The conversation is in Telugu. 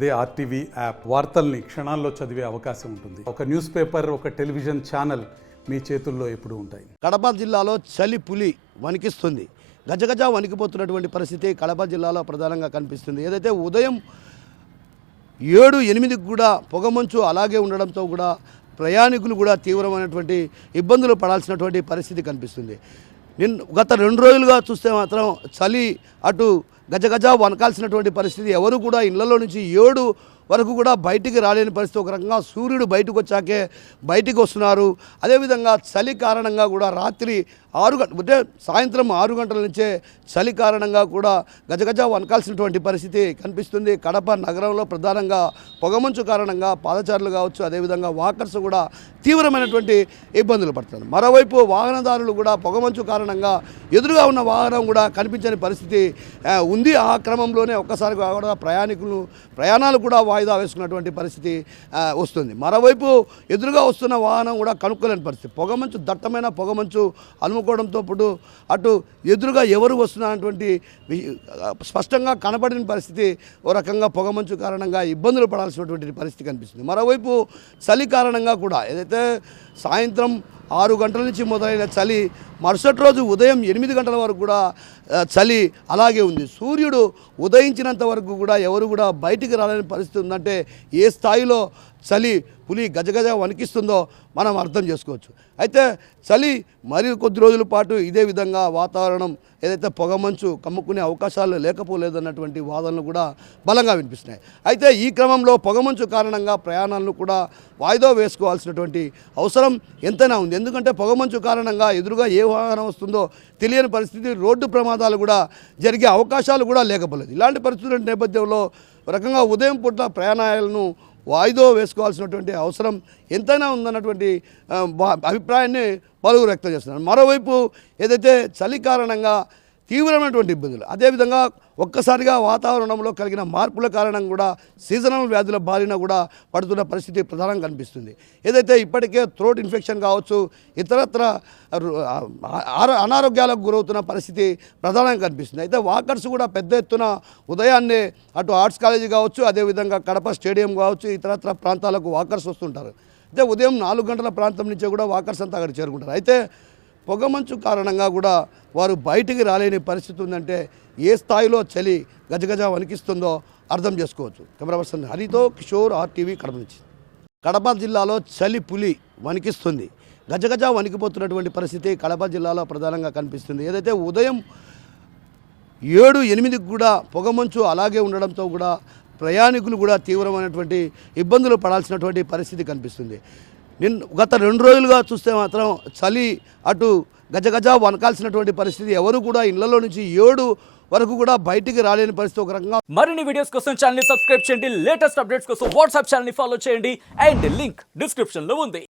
అదే ఆర్టీవీ యాప్ వార్తల్ని క్షణాల్లో చదివే అవకాశం ఉంటుంది. ఒక న్యూస్ పేపర్, ఒక టెలివిజన్ ఛానల్ మీ చేతుల్లో ఎప్పుడూ ఉంటాయి. కడప జిల్లాలో చలి పులి వణికిస్తుంది. గజగజ వణికిపోతున్నటువంటి పరిస్థితి కడప జిల్లాలో ప్రధానంగా కనిపిస్తుంది. ఏదైతే ఉదయం 7-8కి కూడా పొగమంచు అలాగే ఉండడంతో కూడా ప్రయాణికులు కూడా తీవ్రమైనటువంటి ఇబ్బందులు పడాల్సినటువంటి పరిస్థితి కనిపిస్తుంది. గత 2 రోజులుగా చూస్తే మాత్రం చలి అటు గజగజ వనకాల్సినటువంటి పరిస్థితి. ఎవరు కూడా ఇళ్లలో నుంచి 7 వరకు కూడా బయటికి రాలేని పరిస్థితి. ఒక రకంగా సూర్యుడు బయటకు వచ్చాకే బయటికి వస్తున్నారు. అదేవిధంగా చలి కారణంగా కూడా రాత్రి 6 గంటల అంటే సాయంత్రం 6 గంటల నుంచే చలి కారణంగా కూడా గజగజ వనకాల్సినటువంటి పరిస్థితి కనిపిస్తుంది. కడప నగరంలో ప్రధానంగా పొగమంచు కారణంగా పాదచారులు కావచ్చు, అదేవిధంగా వాకర్స్ కూడా తీవ్రమైనటువంటి ఇబ్బందులు పడుతున్నారు. మరోవైపు వాహనదారులు కూడా పొగమంచు కారణంగా ఎదురుగా ఉన్న వాహనం కూడా కనిపించని పరిస్థితి ఉంది. ఆ క్రమంలోనే ఒక్కసారిగా కూడా ప్రయాణాలు కూడా వాయిదా వేసుకున్నటువంటి పరిస్థితి వస్తుంది. మరోవైపు ఎదురుగా వస్తున్న వాహనం కూడా కనుక్కోలేని పరిస్థితి. పొగమంచు దట్టమైన పొగమంచు అలుముకోవడంతో పాటు అటు ఎదురుగా ఎవరు వస్తున్నటువంటి స్పష్టంగా కనబడిన పరిస్థితి. ఓ రకంగా పొగమంచు కారణంగా ఇబ్బందులు పడాల్సినటువంటి పరిస్థితి కనిపిస్తుంది. మరోవైపు చలి కారణంగా కూడా ఏదైతే సాయంత్రం 6 గంటల నుంచి మొదలైన చలి మరుసటి రోజు ఉదయం 8 గంటల వరకు కూడా చలి అలాగే ఉంది. సూర్యుడు ఉదయించినంత వరకు కూడా ఎవరు కూడా బయటికి రాలేని పరిస్థితి ఉందంటే ఏ స్థాయిలో చలి పులి గజగజ వణికిస్తుందో మనం అర్థం చేసుకోవచ్చు. అయితే చలి మరి కొద్ది రోజుల పాటు ఇదే విధంగా వాతావరణం ఏదైతే పొగమంచు కమ్ముకునే అవకాశాలు లేకపోలేదన్నటువంటి వాదనలు కూడా బలంగా వినిపిస్తున్నాయి. అయితే ఈ క్రమంలో పొగమంచు కారణంగా ప్రయాణాలను కూడా వాయిదా వేసుకోవాల్సినటువంటి అవసరం ఎంతైనా ఉంది. ఎందుకంటే పొగమంచు కారణంగా ఎదురుగా ఏ వాహనం వస్తుందో తెలియని పరిస్థితి, రోడ్డు ప్రమాదాలు కూడా జరిగే అవకాశాలు కూడా లేకపోలేదు. ఇలాంటి పరిస్థితుల నేపథ్యంలో రకంగా ఉదయం పూట ప్రయాణాలను వాయిదా వేసుకోవాల్సినటువంటి అవసరం ఎంతైనా ఉందన్నటువంటి అభిప్రాయాన్ని పలువురు వ్యక్తం చేస్తున్నారు. మరోవైపు ఏదైతే చలి కారణంగా తీవ్రమైనటువంటి ఇబ్బందులు, అదేవిధంగా ఒక్కసారిగా వాతావరణంలో కలిగిన మార్పుల కారణంగా కూడా సీజనల్ వ్యాధుల బారిన కూడా పడుతున్న పరిస్థితి ప్రధానంగా కనిపిస్తుంది. ఏదైతే ఇప్పటికే థ్రోట్ ఇన్ఫెక్షన్ కావచ్చు, ఇతరత్ర అనారోగ్యాలకు గురవుతున్న పరిస్థితి ప్రధానంగా కనిపిస్తుంది. అయితే వాకర్స్ కూడా పెద్ద ఎత్తున ఉదయాన్నే అటు ఆర్ట్స్ కాలేజీ కావచ్చు, అదేవిధంగా కడప స్టేడియం కావచ్చు, ఇతరత్ర ప్రాంతాలకు వాకర్స్ వస్తుంటారు. అయితే ఉదయం 4 గంటల ప్రాంతం నుంచే కూడా వాకర్స్ అంతా అక్కడ చేరుకుంటారు. అయితే పొగమంచు కారణంగా కూడా వారు బయటికి రాలేని పరిస్థితి ఉందంటే ఏ స్థాయిలో చలి గజగజ వణికిస్తుందో అర్థం చేసుకోవచ్చు. కెమెరా పర్సన్ హరితో కిషోర్, ఆర్టీవీ కడప నుంచి. కడప జిల్లాలో చలి పులి వణికిస్తుంది. గజగజ వణికిపోతున్నటువంటి పరిస్థితి కడప జిల్లాలో ప్రధానంగా కనిపిస్తుంది. ఏదైతే ఉదయం 7-8కి కూడా పొగమంచు అలాగే ఉండడంతో కూడా ప్రయాణికులు కూడా తీవ్రమైనటువంటి ఇబ్బందులు పడాల్సినటువంటి పరిస్థితి కనిపిస్తుంది. గత 2 రోజులుగా చూస్తే మాత్రం చలి అటు గజగజ వనకాల్సినటువంటి పరిస్థితి. ఎవరు కూడా ఇళ్లలో నుంచి 7 వరకు కూడా బయటికి రాలేని పరిస్థితి. ఒక రకంగా మరిన్ని వీడియోస్ కోసం ఛానల్ ని సబ్స్క్రైబ్ చేయండి. లేటెస్ట్ అప్డేట్స్ కోసం వాట్సాప్ ఛానల్ ని ఫాలో చేయండి. అండ్ లింక్ డిస్క్రిప్షన్ లో ఉంది.